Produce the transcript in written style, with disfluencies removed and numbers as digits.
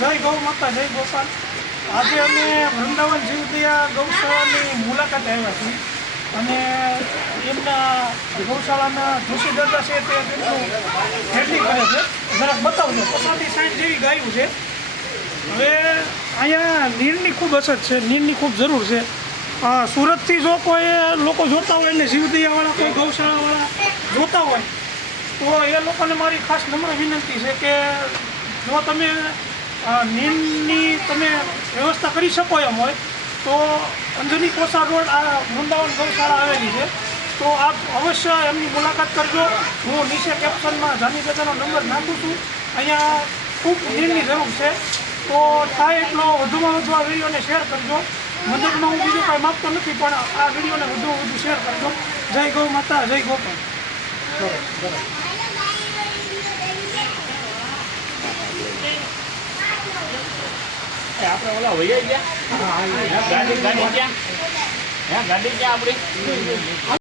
જય ગૌ માતા, જય ગોપાલ. આજે અમે વૃંદાવન જીવદયા ગૌશાળાની મુલાકાતે આવ્યા છીએ અને એમના ગૌશાળાના જોશી દાદા છે તે તેમનું ખેતી કરે છે. જરાક બતાવજો. 50-60 જેવી ગાયું છે. હવે અહીંયા નીરની ખૂબ અછત છે, નીરની ખૂબ જરૂર છે. સુરતથી જો કોઈ લોકો જોતા હોય એટલે જીવદયાવાળા કોઈ ગૌશાળાવાળા જોતા હોય તો એ લોકોને મારી ખાસ નમ્ર વિનંતી છે કે જો તમે નીરની તમે વ્યવસ્થા કરી શકો એમ હોય તો અંજની કોસા રોડ આ વૃંદાવન ગૌશાળા આવેલી છે, તો આપ અવશ્ય એમની મુલાકાત કરજો. હું નીચે કેપ્શનમાં જાની દાદાનો નંબર નાખું છું. અહીંયા ખૂબ નીરની જરૂર છે, તો થાય એટલો વધુમાં વધુ આ વિડીયોને શેર કરજો. મદદમાં હું બીજું કાંઈ માગતો નથી, પણ આ વિડીયોને વધુમાં વધુ શેર કરજો. જય ગૌ માતા, જય ગોપાલ. આપણે ઓલા વૈયા ગયા ગાડી ક્યાં આપણી